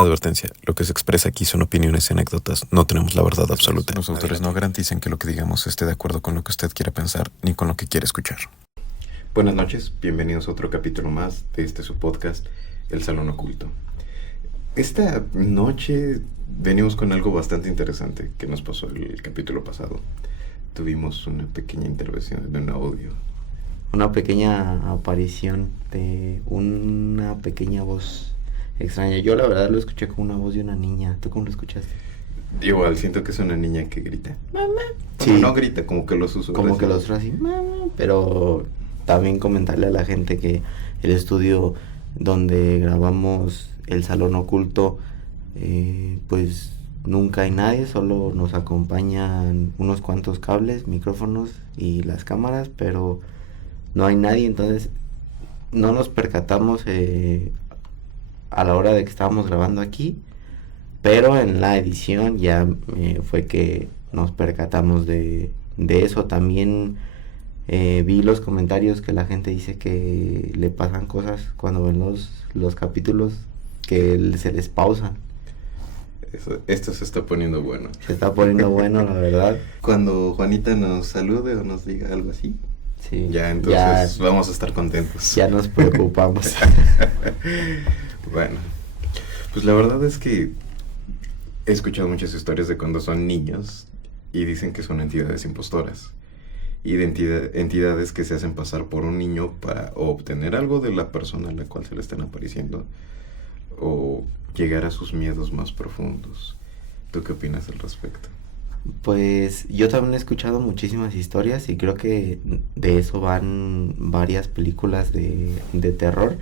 Advertencia, lo que se expresa aquí son opiniones y anécdotas, no tenemos la verdad absoluta. Los autores no garantizan que lo que digamos esté de acuerdo con lo que usted quiera pensar, ni con lo que quiere escuchar. Buenas noches, bienvenidos a otro capítulo más de su podcast, El Salón Oculto. Esta noche venimos con algo bastante interesante que nos pasó el capítulo pasado. Tuvimos una pequeña intervención de un audio. Una pequeña aparición de una pequeña voz extraña. Yo la verdad lo escuché como una voz de una niña. ¿Tú cómo lo escuchaste? Igual, siento que es una niña que grita mamá. Sí. Bueno, no grita, como que lo susurra. Como que lo susurra así, mamá. Pero también comentarle a la gente que el estudio donde grabamos El Salón Oculto, pues nunca hay nadie, solo nos acompañan unos cuantos cables, micrófonos y las cámaras, pero no hay nadie, entonces no nos percatamos a la hora de que estábamos grabando aquí, pero en la edición ya fue que nos percatamos de eso. También vi los comentarios que la gente dice que le pasan cosas cuando ven los capítulos, que se les pausa. Esto se está poniendo bueno. Se está poniendo bueno, la verdad. Cuando Juanita nos salude o nos diga algo así, sí, ya entonces vamos a estar contentos. Ya nos preocupamos. Bueno, pues la verdad es que he escuchado muchas historias de cuando son niños y dicen que son entidades impostoras. Y de entidades que se hacen pasar por un niño para obtener algo de la persona a la cual se le están apareciendo o llegar a sus miedos más profundos. ¿Tú qué opinas al respecto? Pues yo también he escuchado muchísimas historias y creo que de eso van varias películas de terror,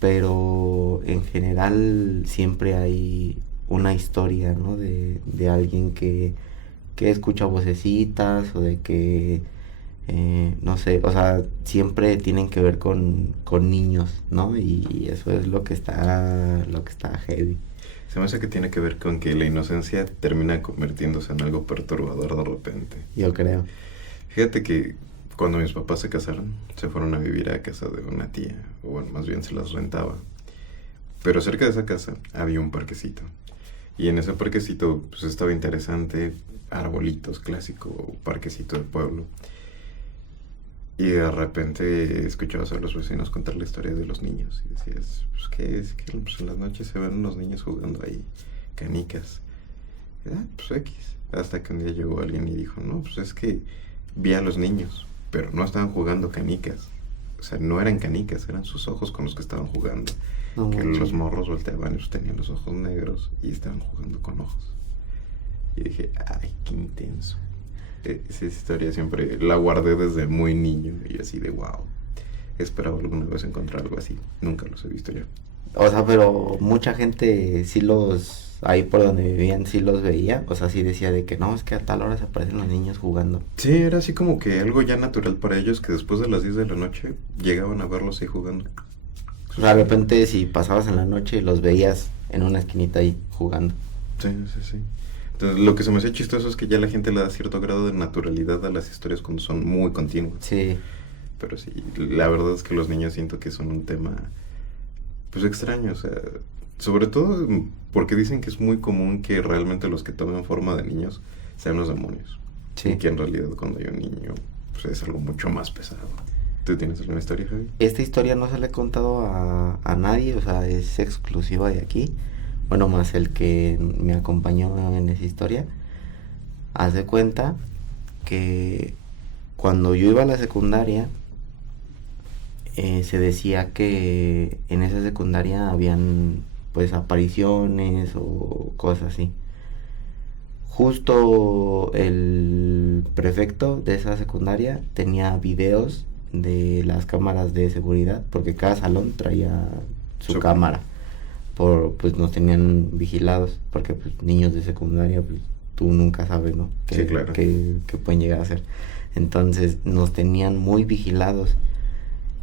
pero en general siempre hay una historia, ¿no? De alguien que escucha vocecitas o de que no sé, o sea, siempre tienen que ver con niños, ¿no? Y eso es lo que está heavy. Se me hace que tiene que ver con que la inocencia termina convirtiéndose en algo perturbador de repente. Yo creo. Fíjate que cuando mis papás se casaron, se fueron a vivir a casa de una tía, o bueno, más bien se las rentaba. Pero cerca de esa casa había un parquecito. Y en ese parquecito pues estaba interesante, arbolitos, clásico parquecito del pueblo. Y de repente escuchabas a los vecinos contar la historia de los niños. Y decías, pues ¿qué es? Que pues, en las noches se ven unos niños jugando ahí, canicas. Y, pues X. Hasta que un día llegó alguien y dijo, no, pues es que vi a los niños, pero no estaban jugando canicas. O sea, no eran canicas, eran sus ojos con los que estaban jugando. No, que los morros volteaban y pues, tenían los ojos negros y estaban jugando con ojos. Y dije, ay, qué intenso. Esa historia siempre la guardé desde muy niño y así de wow. Esperaba alguna vez encontrar algo así. Nunca los he visto yo. O sea, pero mucha gente sí ahí por donde vivían sí los veía. O sea, sí decía de que no, es que a tal hora se aparecen los niños jugando. Sí, era así como que algo ya natural para ellos, que después de las 10 de la noche llegaban a verlos ahí jugando. O sea, de repente si pasabas en la noche los veías en una esquinita ahí jugando. Sí. Entonces, lo que se me hace chistoso es que ya la gente le da cierto grado de naturalidad a las historias cuando son muy continuas. Sí. Pero sí, la verdad es que los niños siento que son un tema, pues extraño, o sea, sobre todo porque dicen que es muy común que realmente los que tomen forma de niños sean los demonios. Sí. Y que en realidad cuando hay un niño, pues es algo mucho más pesado. ¿Tú tienes alguna historia, Javi? Esta historia no se la he contado a nadie, o sea, es exclusiva de aquí. Bueno, más el que me acompañó en esa historia. Haz de cuenta que cuando yo iba a la secundaria, se decía que en esa secundaria habían pues apariciones o cosas así. Justo el prefecto de esa secundaria tenía videos de las cámaras de seguridad, porque cada salón traía su cámara. Pues nos tenían vigilados, porque pues niños de secundaria, pues tú nunca sabes, ¿no? Sí, claro. Que pueden llegar a ser. Entonces nos tenían muy vigilados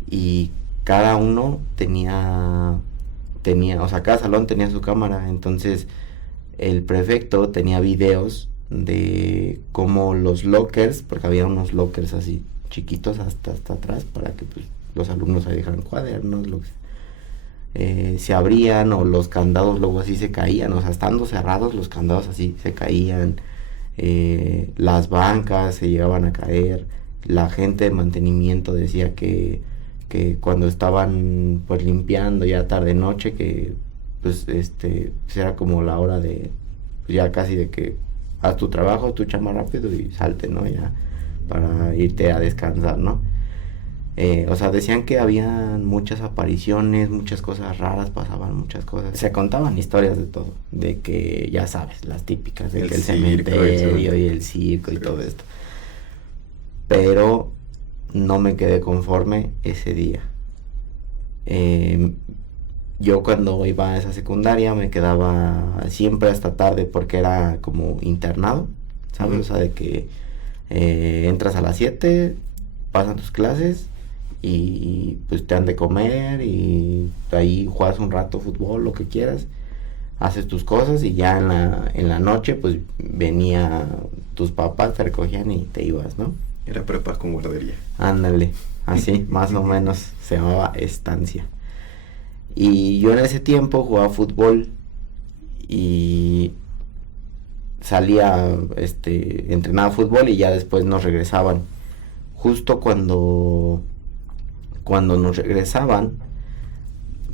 y cada uno tenía, o sea, cada salón tenía su cámara. Entonces el prefecto tenía videos de cómo los lockers, porque había unos lockers así chiquitos hasta atrás para que pues los alumnos ahí dejaran cuadernos, lo que sea. se abrían, o los candados luego así se caían, o sea, estando cerrados los candados así se caían, las bancas se llegaban a caer, la gente de mantenimiento decía que cuando estaban pues limpiando ya tarde noche, que pues era como la hora de, pues, ya casi de que haz tu trabajo, tu chamba rápido y salte, ¿no? Ya para irte a descansar, ¿no? O sea, decían que habían muchas apariciones, muchas cosas raras, pasaban muchas cosas. Se contaban historias de todo, de que ya sabes, las típicas, de que el cementerio y el circo y todo esto. Pero no me quedé conforme ese día. Yo cuando iba a esa secundaria me quedaba siempre hasta tarde porque era como internado, ¿sabes? O sea, de que entras a las 7, pasan tus clases y pues te han de comer y ahí juegas un rato fútbol, lo que quieras, haces tus cosas y ya en la noche pues venía tus papás, te recogían y te ibas, ¿no? Era prepa con guardería. Ándale, así más o menos se llamaba estancia. Y yo en ese tiempo jugaba fútbol y salía, entrenaba fútbol y ya después nos regresaban. Justo cuando nos regresaban,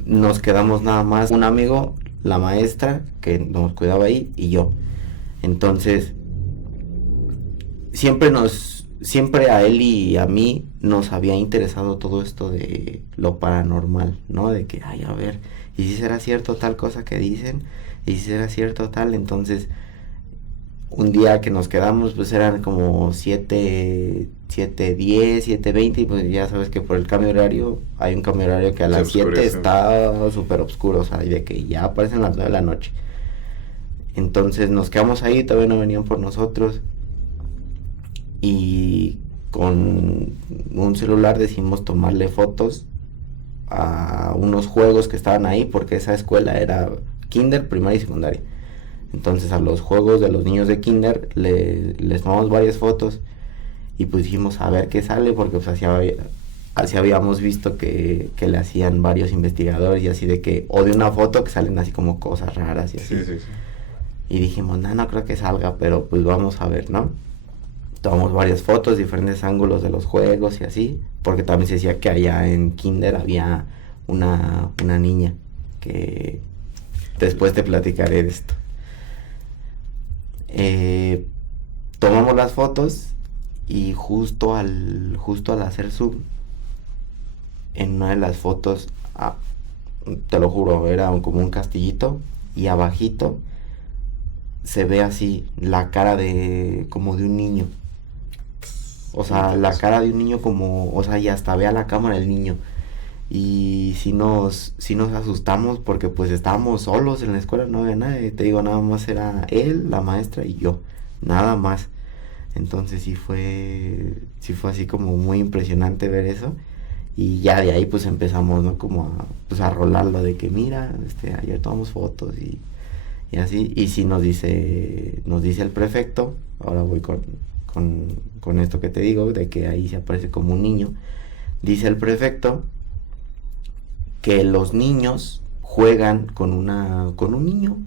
nos quedamos nada más un amigo, la maestra que nos cuidaba ahí y yo. Entonces, siempre a él y a mí nos había interesado todo esto de lo paranormal, ¿no? De que, ay, a ver, ¿y si será cierto tal cosa que dicen? ¿Y si será cierto tal? Entonces, un día que nos quedamos, pues eran como 7:10, 7:20, y pues ya sabes que por el cambio horario, hay un cambio horario que a las 7 está súper oscuro, o sea, y de que ya aparecen las 9 de la noche. Entonces nos quedamos ahí, todavía no venían por nosotros. Y con un celular decidimos tomarle fotos a unos juegos que estaban ahí, porque esa escuela era kinder, primaria y secundaria. Entonces a los juegos de los niños de kinder les tomamos varias fotos y pues dijimos a ver qué sale, porque pues así habíamos visto que le hacían varios investigadores y así de que, o de una foto que salen así como cosas raras y así. Sí. Y dijimos, no creo que salga, pero pues vamos a ver, ¿no? Tomamos varias fotos, diferentes ángulos de los juegos y así, porque también se decía que allá en kinder había una niña, que después te platicaré de esto. Tomamos las fotos y justo al hacer zoom, en una de las fotos, te lo juro, era como un castillito y abajito se ve así la cara como de un niño. O sea, la cara de un niño como, o sea, y hasta ve a la cámara el niño. Y sí nos asustamos porque pues estábamos solos en la escuela, no había nadie. Te digo, nada más era él, la maestra y yo, nada más. Entonces sí fue así como muy impresionante ver eso. Y ya de ahí pues empezamos, ¿no? Como a rolarlo de que mira, ayer tomamos fotos y así. Y sí nos dice el prefecto, ahora voy con esto que te digo, de que ahí se aparece como un niño. Dice el prefecto que los niños juegan con un niño,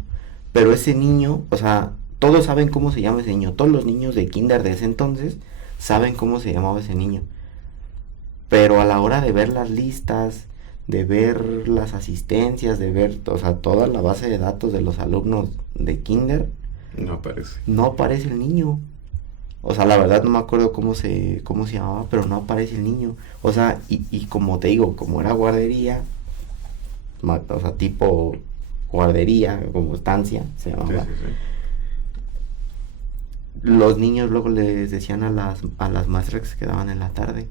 pero ese niño, o sea, todos saben cómo se llama ese niño, todos los niños de kinder de ese entonces saben cómo se llamaba ese niño, pero a la hora de ver las listas, de ver las asistencias, de ver, o sea, toda la base de datos de los alumnos de kinder, no aparece el niño. O sea, la verdad no me acuerdo cómo se llamaba, pero no aparece el niño. O sea, y como te digo, como era guardería, o sea, tipo guardería, como estancia, se llamaba. Sí. Los niños luego les decían a las maestras que se quedaban en la tarde,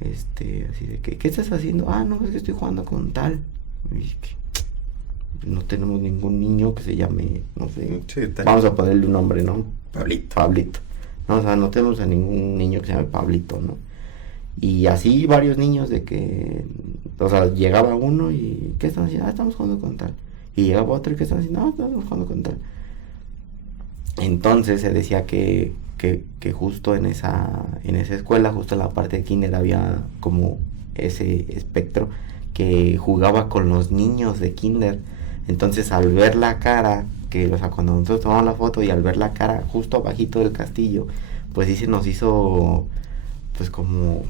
así de que, ¿qué estás haciendo? No, es que estoy jugando con tal. Y no tenemos ningún niño que se llame, no sé, vamos a ponerle un nombre, ¿no? Pablito. No, o sea, no tenemos a ningún niño que se llame Pablito, ¿no? Y así varios niños de que, o sea, llegaba uno y, ¿qué están haciendo? Estamos jugando con tal. Y llegaba otro y, ¿qué están haciendo? Estamos jugando con tal. Entonces se decía que justo en esa escuela, justo en la parte de kinder había como ese espectro que jugaba con los niños de kinder. Entonces al ver la cara, que, o sea, cuando nosotros tomamos la foto y al ver la cara justo abajito del castillo, pues sí se nos hizo, pues como,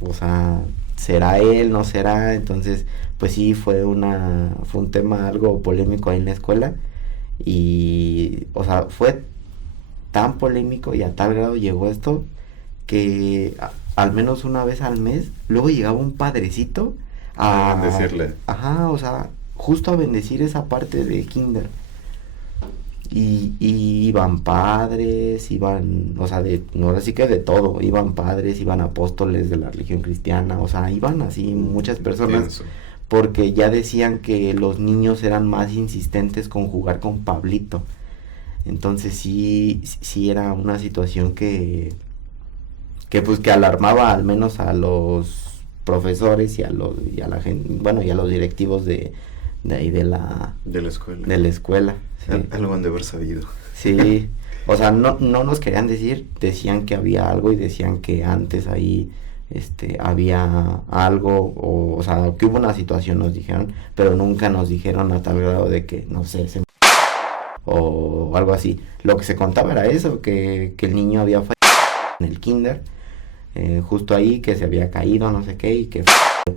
o sea, ¿será él? ¿No será? Entonces, pues sí fue un tema algo polémico ahí en la escuela. Y, o sea, fue tan polémico y a tal grado llegó esto que al menos una vez al mes, luego llegaba un padrecito a decirle. Ajá, o sea, justo a bendecir esa parte de kinder. Y iban padres, iban, o sea, no, ahora sí que de todo, iban padres, iban apóstoles de la religión cristiana, o sea, iban así muchas personas. Pienso. Porque ya decían que los niños eran más insistentes con jugar con Pablito. Entonces sí era una situación que pues que alarmaba al menos a los profesores y a la gente, bueno, y a los directivos de ahí de la escuela. Sí. Algo han de haber sabido. Sí, o sea, no nos querían decir, decían que había algo y decían que antes ahí había algo, o sea, que hubo una situación, nos dijeron, pero nunca nos dijeron a tal grado de que, no sé, o algo así. Lo que se contaba era eso, que el niño había fallecido en el kinder, justo ahí, que se había caído, no sé qué, y que,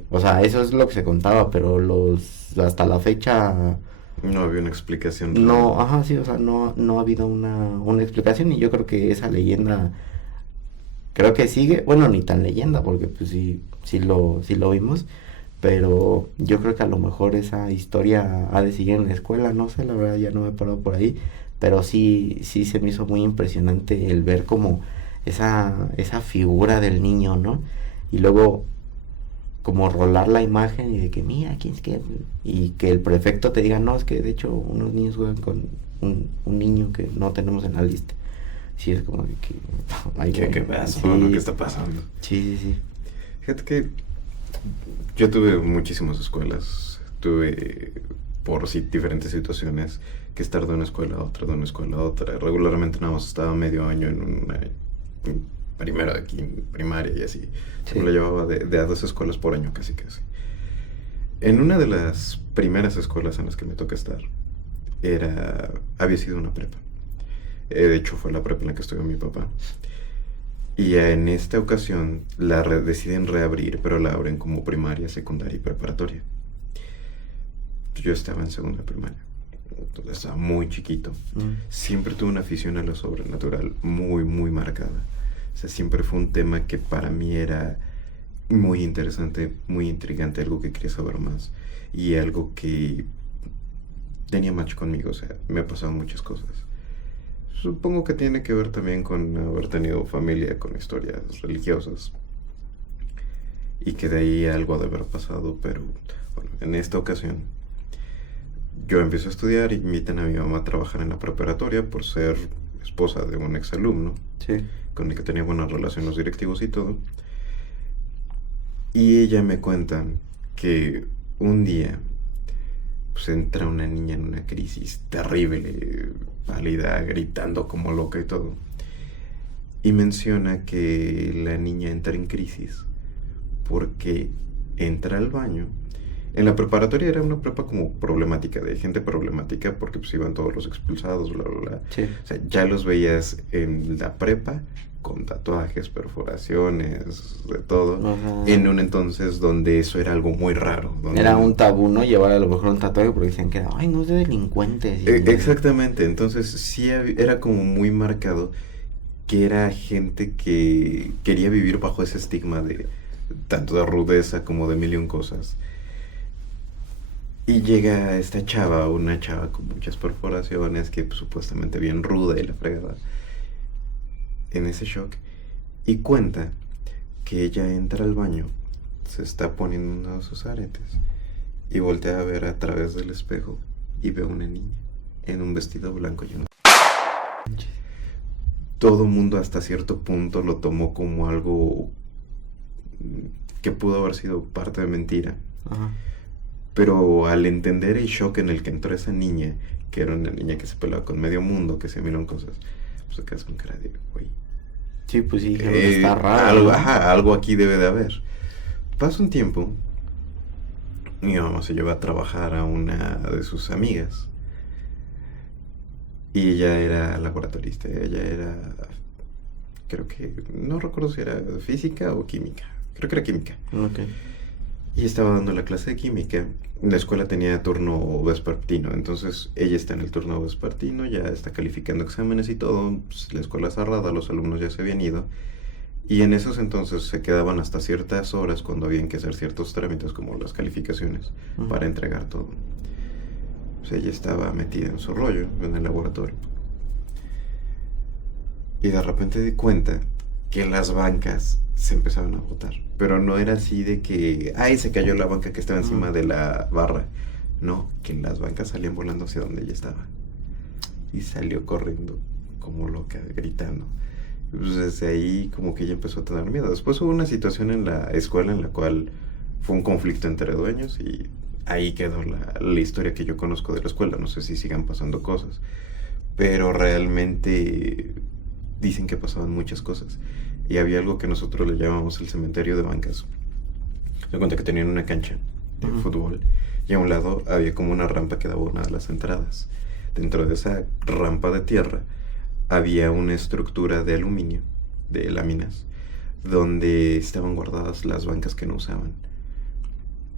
o sea, eso es lo que se contaba, pero hasta la fecha... No había una explicación. No, ajá, sí, o sea, no ha habido una explicación, y yo creo que esa leyenda... Creo que sigue, bueno, ni tan leyenda, porque pues sí lo vimos, pero yo creo que a lo mejor esa historia ha de seguir en la escuela, no sé, la verdad ya no me he parado por ahí, pero sí se me hizo muy impresionante el ver como esa figura del niño, ¿no? Y luego como rolar la imagen y de que mira, ¿quién es que? Y que el prefecto te diga, no, es que de hecho unos niños juegan con un niño que no tenemos en la lista. Sí, es como de que... ¿Qué pasa? Sí. ¿Qué está pasando? Sí. Fíjate que yo tuve muchísimas escuelas. Tuve, por diferentes situaciones, que estar de una escuela a otra, de una escuela a otra. Regularmente nada más estaba medio año en primero aquí, en primaria y así. Sí. Me lo llevaba de a 2 escuelas por año, casi. En una de las primeras escuelas en las que me toca estar, había sido una prepa. De hecho, fue la prepa en la que estudió mi papá. Y en esta ocasión deciden reabrir, pero la abren como primaria, secundaria y preparatoria. Yo estaba en segunda primaria, entonces estaba muy chiquito. Siempre tuve una afición a lo sobrenatural muy, muy marcada. O sea, siempre fue un tema que para mí era muy interesante, muy intrigante, algo que quería saber más. Y algo que tenía match conmigo, o sea, me pasaban muchas cosas. Supongo que tiene que ver también con haber tenido familia con historias religiosas y que de ahí algo de haber pasado, pero bueno, en esta ocasión yo empiezo a estudiar y invitan a mi mamá a trabajar en la preparatoria por ser esposa de un exalumno, sí, con el que tenía buena relación los directivos y todo. Y ella me cuenta que un día pues entra una niña en una crisis terrible, pálida, gritando como loca y todo. Y menciona que la niña entra en crisis porque entra al baño. En la preparatoria era una prepa como problemática, de gente problemática, porque pues iban todos los expulsados, bla, bla, bla. Sí. O sea, ya los veías en la prepa con tatuajes, perforaciones, de todo. Ajá. En un entonces donde eso era algo muy raro. Era un tabú, ¿no? Llevar a lo mejor un tatuaje porque decían que era, ay, no es de delincuentes. Exactamente, entonces sí era como muy marcado que era gente que quería vivir bajo ese estigma de tanto de rudeza como de mil y un cosas. Y llega esta chava, una chava con muchas perforaciones, que pues, supuestamente bien ruda y la fregada, en ese shock, y cuenta que ella entra al baño, se está poniendo uno de sus aretes y voltea a ver a través del espejo y ve a una niña en un vestido blanco y todo mundo hasta cierto punto lo tomó como algo que pudo haber sido parte de mentira. Ajá. Pero al entender el shock en el que entró esa niña, que era una niña que se peleaba con medio mundo, que se miran cosas, pues se quedas con cara de, güey. Sí, pues sí, está raro. Algo aquí debe de haber. Pasa un tiempo mi mamá se llevó a trabajar a una de sus amigas. Y ella era laboratorista, ella era, creo que, no recuerdo si era física o química, creo que era química. Okay. Y estaba dando la clase de química. La escuela tenía turno vespertino, entonces ella está en el turno vespertino, ya está calificando exámenes y todo, pues, la escuela cerrada, los alumnos ya se habían ido. Y en esos entonces se quedaban hasta ciertas horas cuando habían que hacer ciertos trámites como las calificaciones para entregar todo. Pues ella estaba metida en su rollo, en el laboratorio. Y de repente di cuenta que las bancas se empezaban a botar. Pero no era así de que, ay, se cayó la banca que estaba encima de la barra. No, que las bancas salían volando hacia donde ella estaba. Y salió corriendo como loca, gritando. Pues desde ahí como que ella empezó a tener miedo. Después hubo una situación en la escuela en la cual fue un conflicto entre dueños y ahí quedó la historia que yo conozco de la escuela. No sé si sigan pasando cosas, pero realmente dicen que pasaban muchas cosas. Y había algo que nosotros le llamamos el cementerio de bancas. Me cuenta que tenían una cancha de fútbol y a un lado había como una rampa que daba una de las entradas. Dentro de esa rampa de tierra había una estructura de aluminio, de láminas, donde estaban guardadas las bancas que no usaban.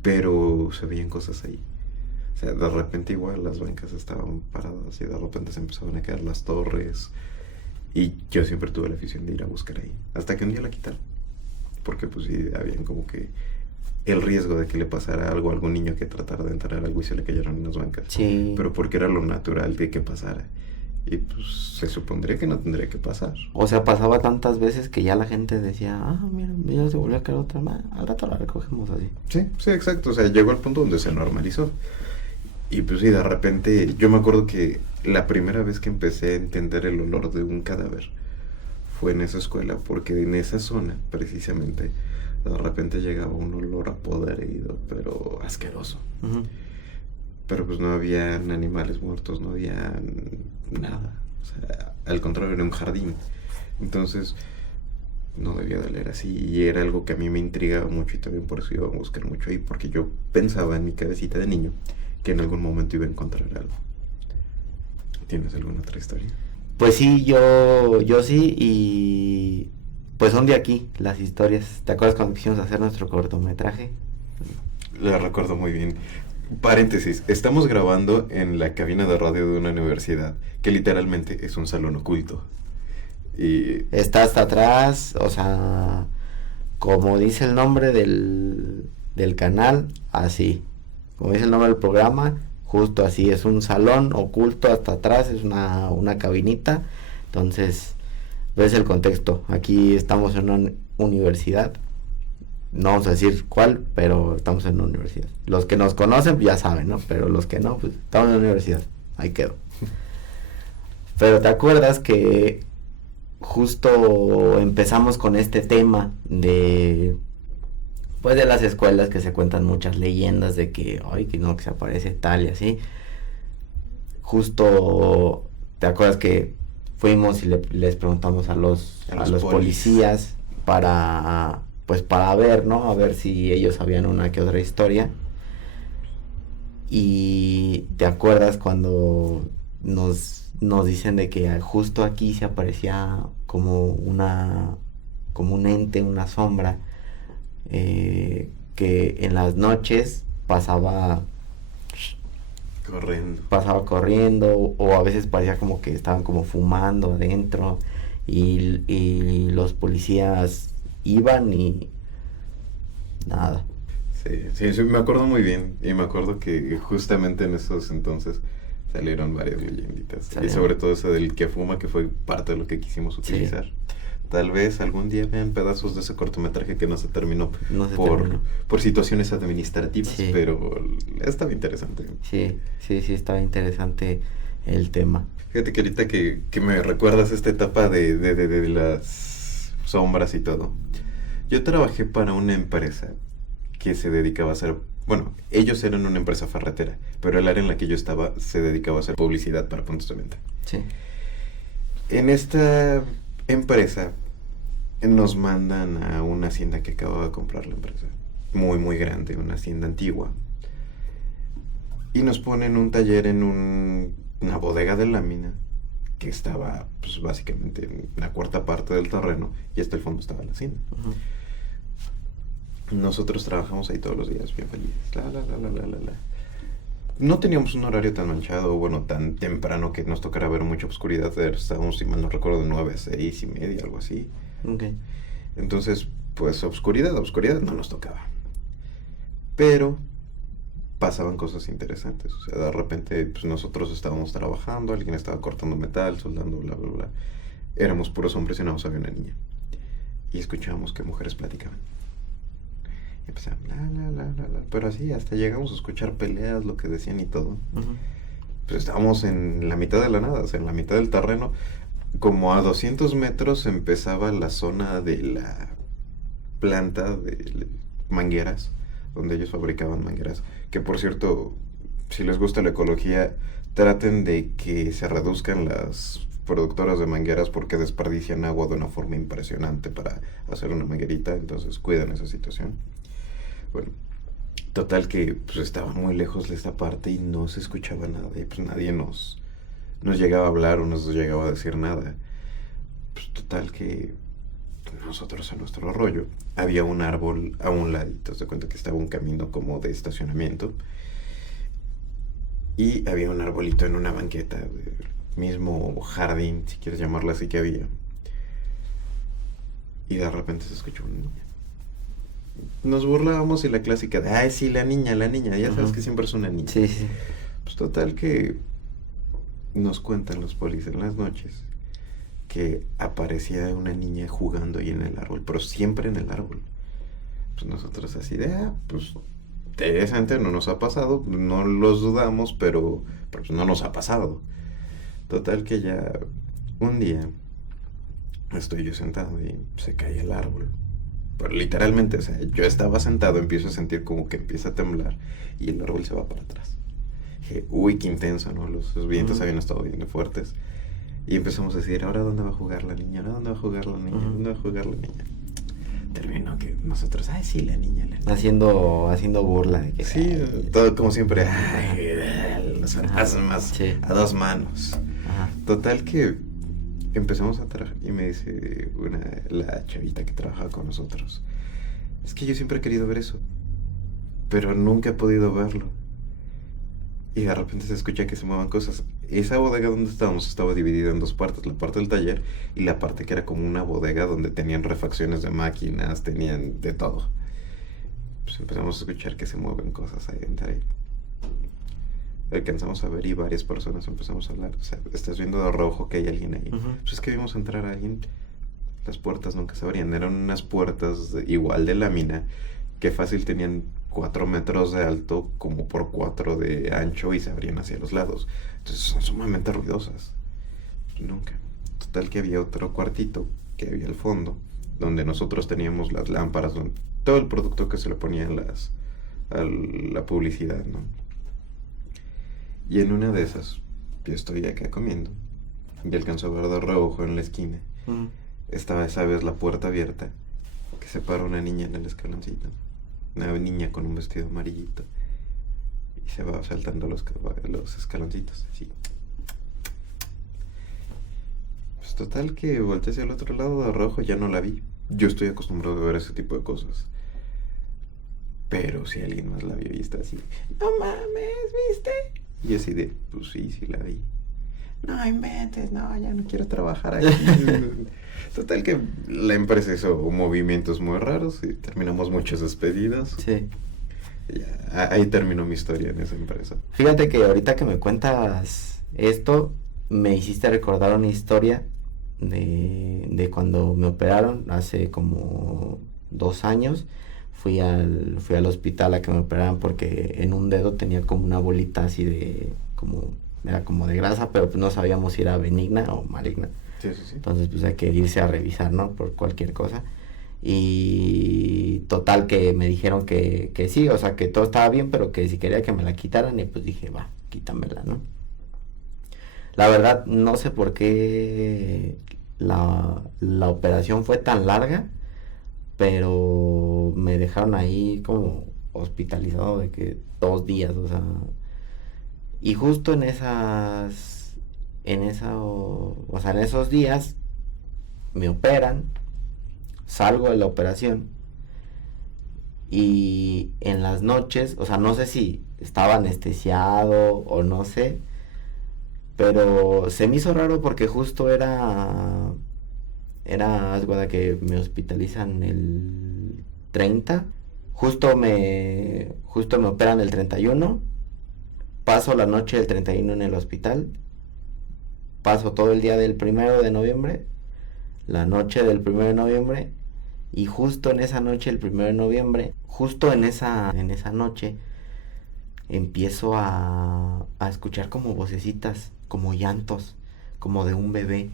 Pero se veían cosas ahí. O sea, de repente igual las bancas estaban paradas y de repente se empezaban a caer las torres. Y yo siempre tuve la afición de ir a buscar ahí. Hasta que un día la quitaron. Porque pues sí, habían como que el riesgo de que le pasara algo a algún niño que tratara de entrar a algo y se le cayeron unas bancas. Sí. Pero porque era lo natural de que pasara. Y pues se supondría que no tendría que pasar. O sea, pasaba tantas veces que ya la gente decía, mira, ya se volvió a caer otra más, al rato la recogemos así. Sí, sí, exacto. O sea, llegó al punto donde se normalizó. Y pues sí, de repente, yo me acuerdo que la primera vez que empecé a entender el olor de un cadáver fue en esa escuela, porque en esa zona, precisamente, de repente llegaba un olor a podrido, pero asqueroso. Pero pues no habían animales muertos, no había nada. O sea, al contrario, era un jardín. Entonces, no debía de oler así. Y era algo que a mí me intrigaba mucho y también por eso iba a buscar mucho ahí, porque yo pensaba en mi cabecita de niño que en algún momento iba a encontrar algo. ¿Tienes alguna otra historia? Pues sí, yo sí, y pues son de aquí las historias. ¿Te acuerdas cuando quisimos hacer nuestro cortometraje? La recuerdo muy bien. Paréntesis, estamos grabando en la cabina de radio de una universidad, que literalmente es un salón oculto. Y está hasta atrás, o sea, como dice el nombre del canal, así. Como dice el nombre del programa, justo así, es un salón oculto hasta atrás, es una cabinita. Entonces, ves el contexto. Aquí estamos en una universidad. No vamos a decir cuál, pero estamos en una universidad. Los que nos conocen ya saben, ¿no? Pero los que no, pues estamos en una universidad. Ahí quedó. Pero ¿te acuerdas que justo empezamos con este tema de pues de las escuelas, que se cuentan muchas leyendas de que, ay, que no, que se aparece tal y así? Justo, ¿te acuerdas que fuimos y les preguntamos a los policías para ver, ¿no? A ver si ellos sabían una que otra historia. Y ¿te acuerdas cuando nos dicen de que justo aquí se aparecía como un ente, una sombra, que en las noches pasaba corriendo, o a veces parecía como que estaban como fumando adentro, y los policías iban y nada. Sí, me acuerdo muy bien, y me acuerdo que justamente en esos entonces salieron varias leyenditas, y sobre todo esa del que fuma, que fue parte de lo que quisimos utilizar. Sí. Tal vez algún día vean pedazos de ese cortometraje que no se terminó, por situaciones administrativas, sí. Pero estaba interesante. Sí, estaba interesante el tema. Fíjate que ahorita que me recuerdas esta etapa de las sombras y todo. Yo trabajé para una empresa que se dedicaba a hacer, bueno, ellos eran una empresa ferretera, pero el área en la que yo estaba se dedicaba a hacer publicidad para puntos de venta. Sí. En esta empresa nos mandan a una hacienda que acababa de comprar la empresa, muy muy grande, una hacienda antigua, Y nos ponen un taller en una bodega de lámina que estaba, pues, básicamente en la cuarta parte del terreno, y hasta el fondo estaba la hacienda. Nosotros trabajamos ahí todos los días, bien felices. No teníamos un horario tan manchado, bueno, tan temprano que nos tocara ver mucha oscuridad. Estábamos, si mal no recuerdo, de 9 a 6:30, algo así. Okay. Entonces, pues, oscuridad no nos tocaba. Pero pasaban cosas interesantes. O sea, de repente, pues, nosotros estábamos trabajando, alguien estaba cortando metal, soldando, bla, bla, bla. Éramos puros hombres y nada más había una niña. Y escuchábamos que mujeres platicaban. Y empezaban, pero así, hasta llegamos a escuchar peleas, lo que decían y todo. Pues estábamos en la mitad de la nada, o sea, en la mitad del terreno. Como a 200 metros empezaba la zona de la planta de mangueras, donde ellos fabricaban mangueras. Que, por cierto, si les gusta la ecología, traten de que se reduzcan las productoras de mangueras porque desperdician agua de una forma impresionante para hacer una manguerita. Entonces cuiden esa situación. Bueno, total que, pues, estaba muy lejos de esta parte y no se escuchaba nada. Y pues nadie nos llegaba a hablar o nos llegaba a decir nada. Pues total que nosotros, en nuestro rollo, había un árbol a un ladito. Se cuenta que estaba un camino como de estacionamiento y había un arbolito en una banqueta, mismo jardín, si quieres llamarlo así, que había. Y de repente se escuchó una niña. Nos burlábamos y la clásica de, ay, sí, la niña, ya sabes que siempre es una niña. Sí, sí. Pues total que nos cuentan los polis en las noches que aparecía una niña jugando ahí en el árbol, pero siempre en el árbol. Pues nosotros así de, pues, interesante, no nos ha pasado, no los dudamos, pero pues no nos ha pasado. Total que ya un día estoy yo sentado y se cae el árbol. Pero literalmente, o sea, yo estaba sentado, empiezo a sentir como que empieza a temblar y el árbol se va para atrás. Dije, uy, qué intenso, ¿no? Los vientos habían estado bien fuertes. Y empezamos a decir, ¿ahora dónde va a jugar la niña? ¿Ahora dónde va a jugar la niña? ¿Dónde va a jugar la niña? Terminó que nosotros, ay, sí, la niña. Haciendo burla de que... Sí, todo como siempre, ay, los fantasmas, sí, a dos manos. Ajá. Total que empezamos a trabajar y me dice la chavita que trabajaba con nosotros, es que yo siempre he querido ver eso, pero nunca he podido verlo. Y de repente se escucha que se muevan cosas. Esa bodega donde estábamos estaba dividida en dos partes, la parte del taller y la parte que era como una bodega donde tenían refacciones de máquinas, tenían de todo. Pues empezamos a escuchar que se mueven cosas ahí dentro. Alcanzamos a ver y varias personas empezamos a hablar. O sea, estás viendo de rojo que hay alguien ahí. Pues es que vimos entrar a alguien. Las puertas nunca se abrían. Eran unas puertas igual de lámina que fácil tenían 4 metros de alto como por 4 de ancho y se abrían hacia los lados. Entonces son sumamente ruidosas. Nunca. Total que había otro cuartito que había al fondo donde nosotros teníamos las lámparas, donde todo el producto que se le ponía a la publicidad, ¿no? Y en una de esas yo estoy acá comiendo y alcanzo a ver de reojo en la esquina. Estaba esa vez la puerta abierta, que se para una niña en el escaloncito. Una niña con un vestido amarillito. Y se va saltando los escaloncitos, así. Pues total que volteé hacia el otro lado de rojo, ya no la vi. Yo estoy acostumbrado a ver ese tipo de cosas. Pero si alguien más la había visto así, no mames, ¿viste? Y así de, pues sí la vi. No inventes, no, ya no quiero trabajar aquí. Total que la empresa hizo movimientos muy raros y terminamos muchos despedidos. Sí. Ya, ahí terminó mi historia en esa empresa. Fíjate que ahorita que me cuentas esto, me hiciste recordar una historia de cuando me operaron hace como 2 años. Fui al hospital a que me operaran porque en un dedo tenía como una bolita así era como de grasa, pero pues no sabíamos si era benigna o maligna. Sí. Entonces pues hay que irse a revisar, ¿no? Por cualquier cosa. Y total que me dijeron que sí, o sea que todo estaba bien, pero que si quería que me la quitaran, y pues dije, va, quítamela, ¿no? La verdad no sé por qué la operación fue tan larga, pero me dejaron ahí como hospitalizado de que 2 días, o sea, Y justo en esos días me operan, salgo de la operación y en las noches, o sea, no sé si estaba anestesiado o no sé, pero se me hizo raro porque justo haz de cuenta que me hospitalizan el 30, justo me operan el 31, paso la noche del 31 en el hospital, paso todo el día del 1 de noviembre, la noche del 1 de noviembre, y justo en esa noche, el 1 de noviembre, justo en esa noche, empiezo a escuchar como vocecitas, como llantos, como de un bebé.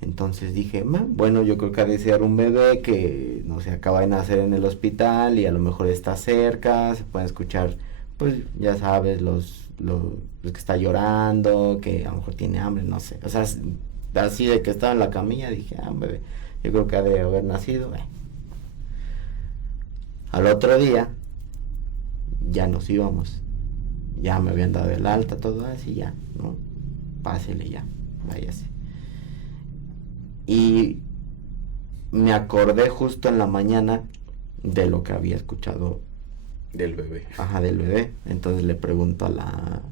Entonces dije, bueno, yo creo que ha de ser un bebé que, no sé, acaba de nacer en el hospital y a lo mejor está cerca, se pueden escuchar, pues, ya sabes, los que está llorando, que a lo mejor tiene hambre, no sé. O sea, así de que estaba en la camilla, dije, un bebé, yo creo que ha de haber nacido. Al otro día, ya nos íbamos. Ya me habían dado el alta, todo así, ya, ¿no? Pásele ya, váyase. Y me acordé justo en la mañana de lo que había escuchado del bebé. Ajá, del bebé. Entonces le pregunto a la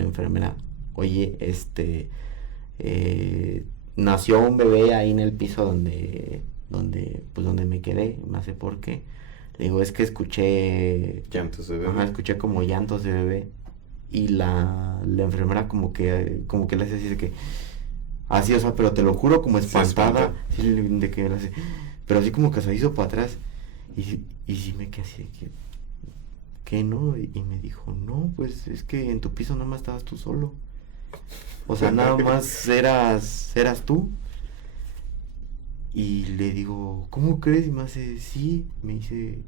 enfermera, oye, nació un bebé ahí en el piso donde me quedé, no sé por qué. Le digo, es que escuché llantos de bebé. Ajá, escuché como llantos de bebé. Y la enfermera como que le hace así de que, así, o sea, pero te lo juro, como espantada, sí, de que le hace, pero así como que se hizo para atrás. Y sí me quedé así de que, ¿qué no? Y me dijo, no, pues es que en tu piso nada más estabas tú solo. O sea, nada más eras tú. Y le digo, ¿cómo crees? Y me hace, sí, me dice,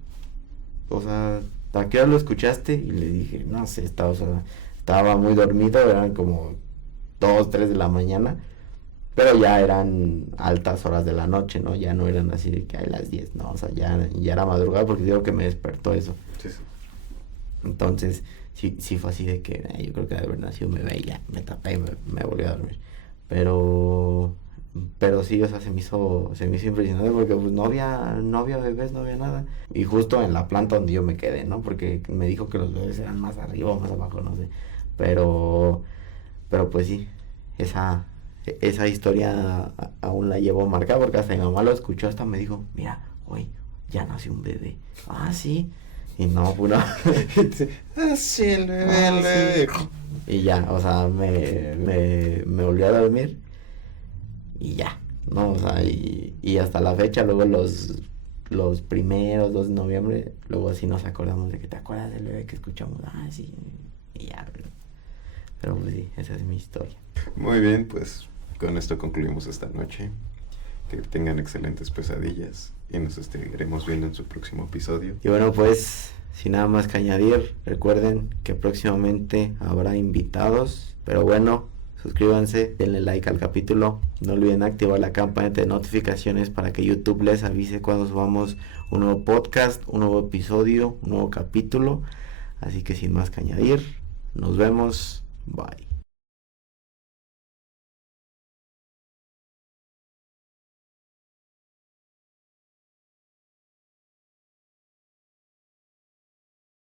o sea, ¿a qué hora lo escuchaste? Y le dije, no sé, estaba muy dormido, eran como 2, 3 de la mañana, pero ya eran altas horas de la noche, ¿no? Ya no eran así de que hay las 10, no, o sea, ya era madrugada, porque digo que me despertó eso. Sí. Entonces, sí fue así de que yo creo que de haber nacido un bebé y ya, me tapé y me volví a dormir. Pero sí, o sea, se me hizo impresionante porque pues no había bebés, no había nada. Y justo en la planta donde yo me quedé, ¿no? Porque me dijo que los bebés eran más arriba o más abajo, no sé. Pero pues sí, esa historia aún la llevo marcada porque hasta mi mamá lo escuchó, hasta me dijo, mira, hoy ya nació un bebé. Ah, sí. Y no, puro. Sí, el bebé. Y ya, o sea, me volví a dormir. Y ya, ¿no? O sea, y hasta la fecha, luego los primeros 2 de noviembre, luego así nos acordamos de que te acuerdas del bebé que escuchamos. Ah, sí, y ya, pero pues sí, esa es mi historia. Muy bien, pues con esto concluimos esta noche. Que tengan excelentes pesadillas y nos estaremos viendo en su próximo episodio. Y bueno, pues sin nada más que añadir, recuerden que próximamente habrá invitados, pero bueno, suscríbanse, denle like al capítulo, no olviden activar la campanita de notificaciones para que YouTube les avise cuando subamos un nuevo podcast, un nuevo episodio, un nuevo capítulo. Así que sin más que añadir, nos vemos, bye.